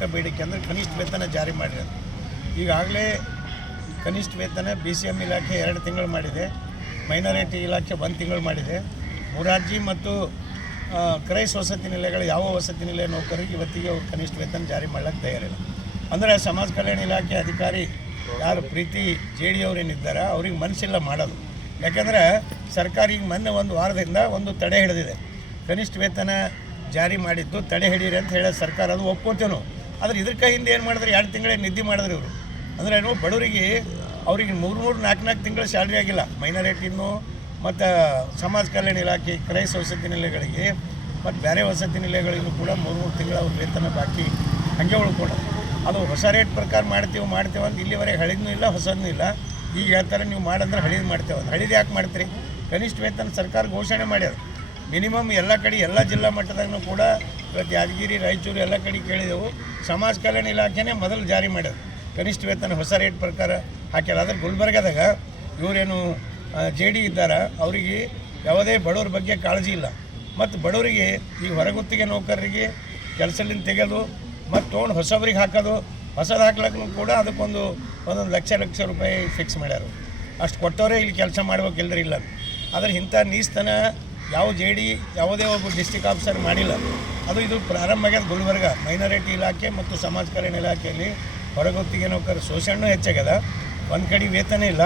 ಪ್ರಮುಖ ಬೇಡಿಕೆ ಅಂದರೆ ಕನಿಷ್ಠ ವೇತನ ಜಾರಿ ಮಾಡಿರೋದು. ಈಗಾಗಲೇ ಕನಿಷ್ಠ ವೇತನ BCM ಇಲಾಖೆ 2 ತಿಂಗಳು ಮಾಡಿದೆ, ಮೈನಾರಿಟಿ ಇಲಾಖೆ 1 ತಿಂಗಳು ಮಾಡಿದೆ. ಮೊರಾರ್ಜಿ ಮತ್ತು ಕ್ರೈಸ್ ವಸತಿ ನಿಲಯಗಳ ಯಾವ ವಸತಿ ನಿಲಯ ನೌಕರರಿಗೆ ಇವತ್ತಿಗೆ ಅವ್ರು ಕನಿಷ್ಠ ವೇತನ ಜಾರಿ ಮಾಡ್ಲಿಕ್ಕೆ ತಯಾರಿಲ್ಲ. ಅಂದರೆ ಸಮಾಜ ಕಲ್ಯಾಣ ಇಲಾಖೆ ಅಧಿಕಾರಿ ಯಾರು ಪ್ರೀತಿ JD ಅವರೇನಿದ್ದಾರೆ ಅವ್ರಿಗೆ ಮನಸ್ಸಿಲ್ಲ ಮಾಡೋದು. ಯಾಕೆಂದರೆ ಸರ್ಕಾರ ಈಗ ಮೊನ್ನೆ 1 ವಾರದಿಂದ ಒಂದು ತಡೆ ಹಿಡಿದಿದೆ. ಕನಿಷ್ಠ ವೇತನ ಜಾರಿ ಮಾಡಿದ್ದು ತಡೆ ಹಿಡೀರಿ ಅಂತ ಹೇಳೋ ಸರ್ಕಾರ, ಅದು ಒಪ್ಕೋತೇವೆ ನಾವು. ಆದರೆ ಇದ್ರ ಕೈ ಹಿಂದೆ ಏನು ಮಾಡಿದ್ರೆ 2 ತಿಂಗಳೇ ನಿದ್ದೆ ಮಾಡಿದ್ರು ಇವರು. ಅಂದರೆ ಏನು ಬಡವರಿಗೆ ಅವ್ರಿಗೆ 3-4 ತಿಂಗಳ ಸ್ಯಾಲ್ರಿ ಆಗಿಲ್ಲ. ಮೈನಾರಿಟಿನೂ ಮತ್ತು ಸಮಾಜ ಕಲ್ಯಾಣ ಇಲಾಖೆ ಕ್ರೈಸ್ ವಸತಿ ನಿಲಯಗಳಿಗೆ ಮತ್ತು ಬೇರೆ ವಸತಿ ನಿಲಯಗಳಿಗೂ ಕೂಡ 3 ತಿಂಗಳ ಅವ್ರ ವೇತನ ಬಾಕಿ ಹಾಗೆ ಉಳ್ಕೊಳ್ಳೋದು. ಅದು ಹೊಸ ರೇಟ್ ಪ್ರಕಾರ ಮಾಡ್ತೀವಿ ಅಂತ ಇಲ್ಲಿವರೆಗೆ ಹಳಿದೂ ಇಲ್ಲ ಹೊಸದೂ ಇಲ್ಲ. ಈಗ ಹೇಳ್ತಾರೆ ನೀವು ಮಾಡಂದ್ರೆ ಹಳಿದು ಮಾಡ್ತೇವೆ ಅಂತ. ಹಳಿದು ಯಾಕೆ ಮಾಡ್ತೀರಿ? ಕನಿಷ್ಠ ವೇತನ ಸರ್ಕಾರ ಘೋಷಣೆ ಮಾಡ್ಯಾರ. ಮಿನಿಮಮ್ ಎಲ್ಲ ಕಡೆ ಎಲ್ಲ ಜಿಲ್ಲಾ ಮಟ್ಟದಾಗೂ ಕೂಡ ಇವತ್ತು ಯಾದಗಿರಿ, ರಾಯಚೂರು ಎಲ್ಲ ಕಡೆ ಕೇಳಿದೆವು. ಸಮಾಜ ಕಲ್ಯಾಣ ಇಲಾಖೆನೇ ಮೊದಲು ಜಾರಿ ಮಾಡ್ಯಾರ ಕನಿಷ್ಠ ವೇತನ ಹೊಸ ರೇಟ್ ಪ್ರಕಾರ ಹಾಕ್ಯಾರ. ಆದರೆ ಗುಲ್ಬರ್ಗದಾಗ ಇವರೇನು JD ಇದ್ದಾರೆ, ಅವರಿಗೆ ಯಾವುದೇ ಬಡವ್ರ ಬಗ್ಗೆ ಕಾಳಜಿ ಇಲ್ಲ. ಮತ್ತು ಬಡವರಿಗೆ ಈ ಹೊರಗುತ್ತಿಗೆ ನೌಕರರಿಗೆ ಕೆಲಸದಿಂದ ತೆಗೆದು ಮತ್ತು ತೊಗೊಂಡು ಹೊಸಬ್ರಿಗೆ ಹಾಕೋದು, ಹೊಸದು ಹಾಕ್ಲಿಕ್ಕೂ ಕೂಡ ಅದಕ್ಕೊಂದು 1 ಲಕ್ಷ ರೂಪಾಯಿ ಫಿಕ್ಸ್ ಮಾಡ್ಯಾರ. ಅಷ್ಟು ಕೊಟ್ಟವರೇ ಇಲ್ಲಿ ಕೆಲಸ ಮಾಡ್ಬೇಕಿಲ್ಲರಿ ಇಲ್ಲ. ಆದರೆ ಇಂಥ ನೀಸ್ತನ ಯಾವ JD ಯಾವುದೇ ಒಬ್ಬ ಡಿಸ್ಟ್ರಿಕ್ಟ್ ಆಫೀಸರ್ ಮಾಡಿಲ್ಲ. ಇದು ಪ್ರಾರಂಭ ಆಗ್ಯದ ಗುಲ್ಬರ್ಗ. ಮೈನಾರಿಟಿ ಇಲಾಖೆ ಮತ್ತು ಸಮಾಜ ಕಲ್ಯಾಣ ಇಲಾಖೆಯಲ್ಲಿ ಹೊರಗುತ್ತಿಗೆ ನೌಕರ ಶೋಷಣೆ ಹೆಚ್ಚಾಗ್ಯದ. ಒಂದು ಕಡೆ ವೇತನ ಇಲ್ಲ,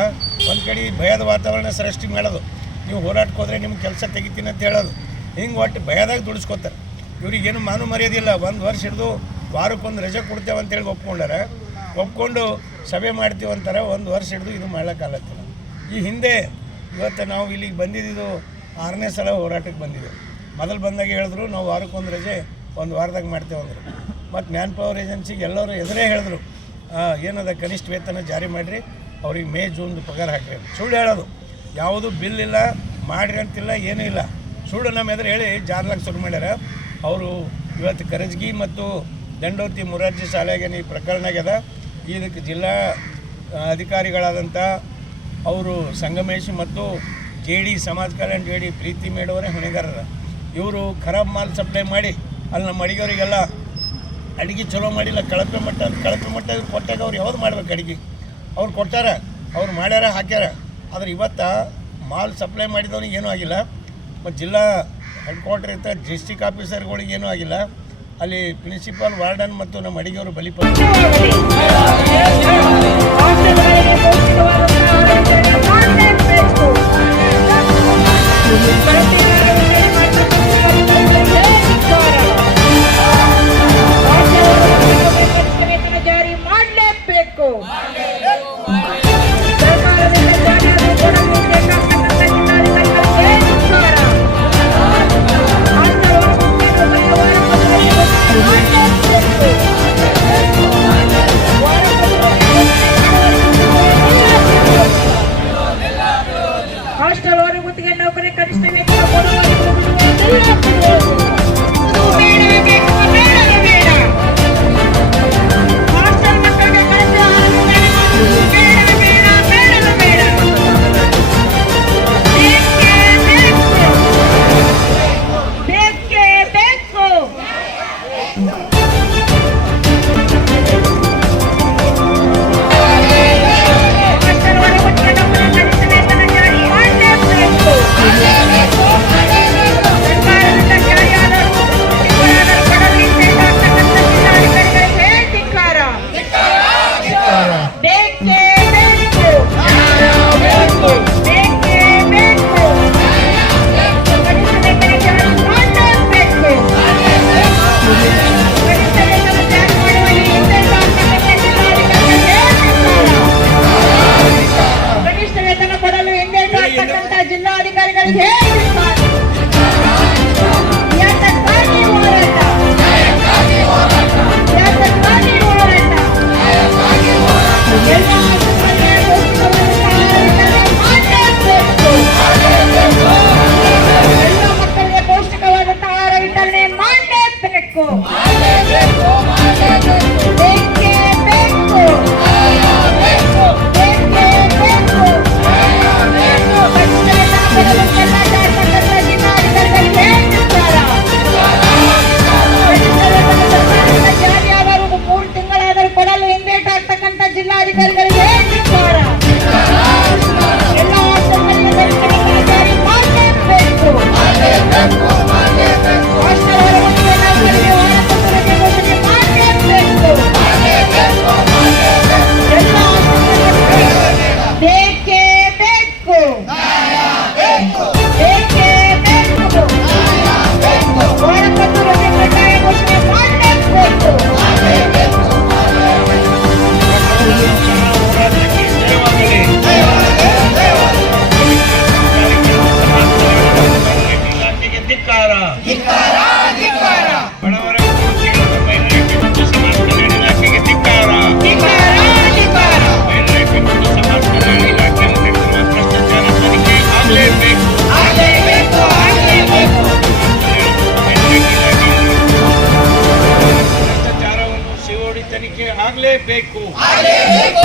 ಒಂದು ಕಡೆ ಭಯದ ವಾತಾವರಣ ಸೃಷ್ಟಿ ಮಾಡೋದು. ನೀವು ಹೋರಾಟಕ್ಕೆ ಹೋದರೆ ನಿಮ್ಗೆ ಕೆಲಸ ತೆಗಿತೀನಿ ಅಂತ ಹೇಳೋದು. ಹಿಂಗೆ ಒಟ್ಟು ಭಯದಾಗ ದುಡಿಸ್ಕೋತಾರೆ. ಇವ್ರಿಗೇನು ಮಾನು ಮರ್ಯಾದಿಲ್ಲ. 1 ವರ್ಷ ಹಿಡಿದು ವಾರಕ್ಕೊಂದು ರಜೆ ಕೊಡ್ತೇವೆ ಅಂತೇಳಿ ಒಪ್ಕೊಂಡು ಸಭೆ ಮಾಡ್ತೀವಿ ಅಂತಾರೆ. 1 ವರ್ಷ ಹಿಡಿದು ಇದು ಮಾಡ್ಲಿಕ್ಕಾಗತ್ತಿಲ್ಲ. ಈ ಹಿಂದೆ ಇವತ್ತು ನಾವು ಇಲ್ಲಿಗೆ ಬಂದಿದ್ದು 6ನೇ ಸಲ ಹೋರಾಟಕ್ಕೆ ಬಂದಿದ್ದೆವು. ಮೊದಲು ಬಂದಾಗ ಹೇಳಿದ್ರು ನಾವು ವಾರಕ್ಕೊಂದು ರಜೆ 1 ವಾರದಾಗ ಮಾಡ್ತೇವೆ ಅಂದರು. ಮತ್ತು ಮ್ಯಾನ್ ಪವರ್ ಏಜೆನ್ಸಿಗೆ ಎಲ್ಲರೂ ಎದುರೇ ಹೇಳಿದ್ರು, ಏನದ ಕನಿಷ್ಠ ವೇತನ ಜಾರಿ ಮಾಡಿರಿ, ಅವ್ರಿಗೆ ಮೇ ಜೂನ್ದು ಪಗಾರ ಹಾಕಿರಿ. ಸುಳ್ಳು ಹೇಳೋದು. ಯಾವುದು ಬಿಲ್ ಇಲ್ಲ, ಮಾಡಿರಿ ಅಂತಿಲ್ಲ, ಏನೂ ಇಲ್ಲ. ಸುಳ್ಳು ನಮ್ಮ ಎದುರು ಹೇಳಿ ಜಾರ್ಲಾಕ್ಕೆ ಶುರು ಮಾಡ್ಯಾರ. ಅವರು ಇವತ್ತು ಕರಜಗಿ ಮತ್ತು ದಂಡೋತಿ ಮೊರಾರ್ಜಿ ಶಾಲೆಗೆ ಈ ಪ್ರಕರಣ ಆಗ್ಯದ. ಇದಕ್ಕೆ ಜಿಲ್ಲಾ ಅಧಿಕಾರಿಗಳಾದಂಥ ಅವರು ಸಂಗಮೇಶ್ ಮತ್ತು JD ಸಮಾಜ ಕಲ್ಯಾಣ JD ಪ್ರೀತಿ ಮೇಡವರೇ ಹೊಣೆಗಾರರ. ಇವರು ಖರಾಬ್ ಮಾಲ್ ಸಪ್ಲೈ ಮಾಡಿ ಅಲ್ಲಿ ನಮ್ಮ ಅಡಿಗೆಯವರಿಗೆಲ್ಲ ಅಡುಗೆ ಚಲೋ ಮಾಡಿಲ್ಲ. ಕಳಪೆ ಮಟ್ಟ ಇವ್ರು ಕೊಟ್ಟಾಗ ಅವ್ರು ಯಾವ್ದು ಮಾಡ್ಬೇಕು ಅಡುಗೆ? ಅವ್ರು ಕೊಟ್ಟಾರ, ಅವ್ರು ಮಾಡ್ಯಾರ, ಹಾಕ್ಯಾರ. ಆದರೆ ಇವತ್ತು ಮಾಲ್ ಸಪ್ಲೈ ಮಾಡಿದವ್ನಿಗೆ ಏನೂ ಆಗಿಲ್ಲ. ಮತ್ತು ಜಿಲ್ಲಾ ಹೆಡ್ ಕ್ವಾರ್ಟರ್ ಇರ್ತ ಡಿಸ್ಟ್ರಿಕ್ಟ್ ಆಫೀಸರ್ಗಳಿಗೆ ಏನೂ ಆಗಿಲ್ಲ. ಅಲ್ಲಿ ಪ್ರಿನ್ಸಿಪಾಲ್, ವಾರ್ಡನ್ ಮತ್ತು ನಮ್ಮ ಅಡಿಗೆಯವರು ಬಲಿಪಡ. ಜಾರಿ ಮಾಡಲೇಬೇಕು. ಹಾಸ್ಟೆಲ್ ಹೊರಗುತ್ತಿಗೆ ನೌಕರಿ ಕನಿಷ್ಠ ವೇತನ ತನಿಖೆ ಆಗಲೇಬೇಕು. ಆಗಲೇಬೇಕು.